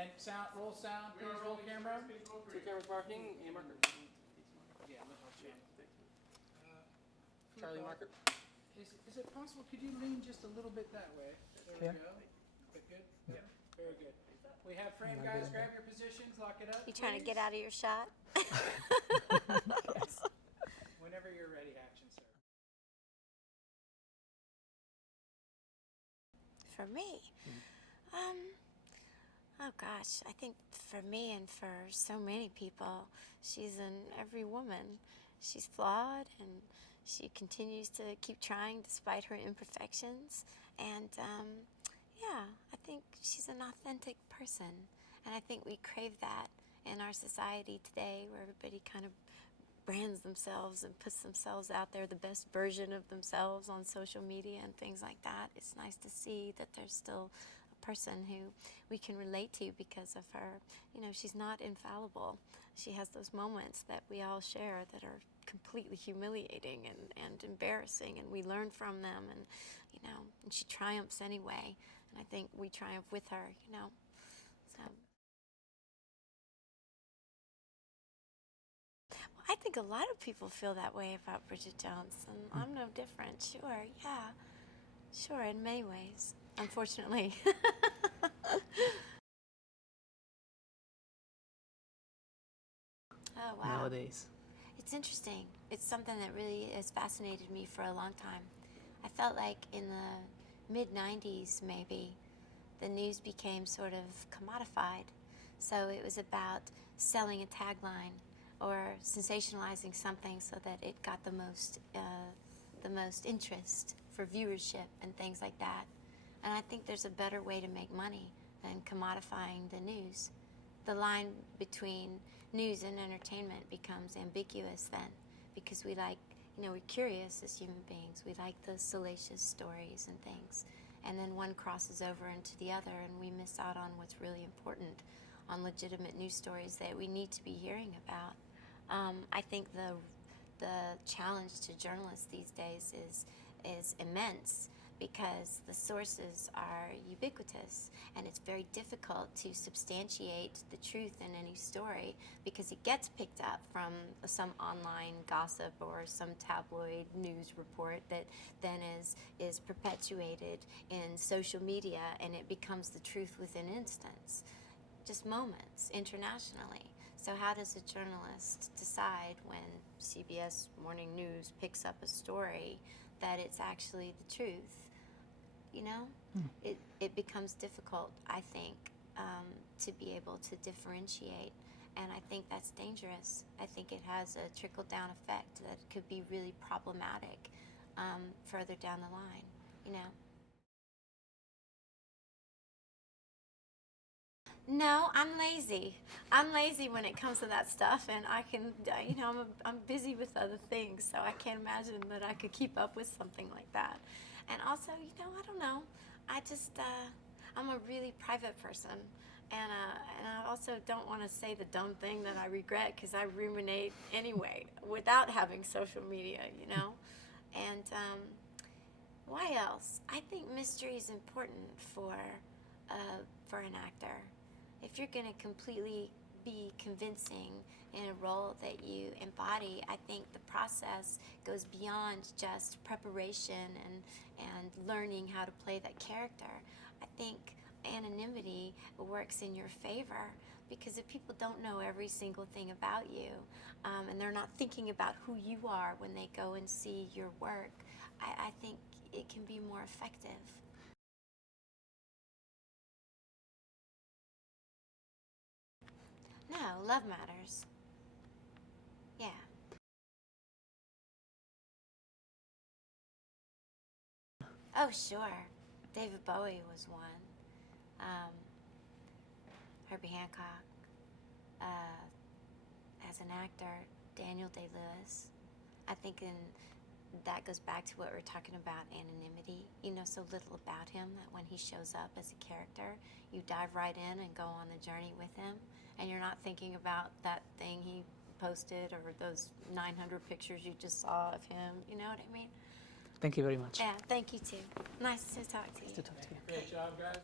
And sound, roll sound, please, roll camera. 2 cameras marking, A marker. Yeah, Charlie marker. Is it possible, could you lean just a little bit that way? There we go. Good? Yeah. Very good. We have frame, guys. Grab your positions, lock it up. You trying to get out of your shot? Whenever you're ready, action, sir. For me, oh gosh, I think for me and for so many people, she's in every woman. She's flawed, and she continues to keep trying despite her imperfections. And yeah, I think she's an authentic person, and I think we crave that in our society today, where everybody kind of brands themselves and puts themselves out there, the best version of themselves on social media and things like that. It's nice to see that there's still a person who we can relate to because of her. You know, she's not infallible. She has those moments that we all share that are completely humiliating and embarrassing, and we learn from them, and you know, and she triumphs anyway, and I think we triumph with her, you know. So I think a lot of people feel that way about Bridget Jones, and I'm no different. Sure, yeah. Sure, in many ways, unfortunately. Oh, wow. Nowadays. It's interesting. It's something that really has fascinated me for a long time. I felt like in the mid-90s, maybe, the news became sort of commodified. So it was about selling a tagline or sensationalizing something so that it got the most interest for viewership and things like that. And I think there's a better way to make money than commodifying the news. The line between news and entertainment becomes ambiguous then, because we like, you know, we're curious as human beings. We like the salacious stories and things. And then one crosses over into the other, and we miss out on what's really important, on legitimate news stories that we need to be hearing about. I think the challenge to journalists these days is immense, because the sources are ubiquitous, and it's very difficult to substantiate the truth in any story, because it gets picked up from some online gossip or some tabloid news report that then is perpetuated in social media, and it becomes the truth within instants, just moments, internationally. So how does a journalist decide when CBS Morning News picks up a story that it's actually the truth? You know, it becomes difficult, I think, to be able to differentiate, and I think that's dangerous. I think it has a trickle-down effect that could be really problematic further down the line, you know. No, I'm lazy. I'm lazy when it comes to that stuff, and I can, you know, I'm busy with other things, so I can't imagine that I could keep up with something like that. And also, you know, I don't know. I just, I'm a really private person, and I also don't want to say the dumb thing that I regret, because I ruminate anyway without having social media, you know. And why else? I think mystery is important for an actor. If you're going to completely be convincing in a role that you embody, I think the process goes beyond just preparation and learning how to play that character. I think anonymity works in your favor, because if people don't know every single thing about you, and they're not thinking about who you are when they go and see your work, I think it can be more effective. No, love matters. Yeah. Oh, sure. David Bowie was one. Herbie Hancock. As an actor, Daniel Day-Lewis. I think that goes back to what we're talking about, anonymity. You know so little about him that when he shows up as a character, you dive right in and go on the journey with him, and you're not thinking about that thing he posted or those 900 pictures you just saw of him. You know what I mean? Thank you very much. Yeah, thank you too. Nice to talk to you. Nice to talk to you. Great job, guys.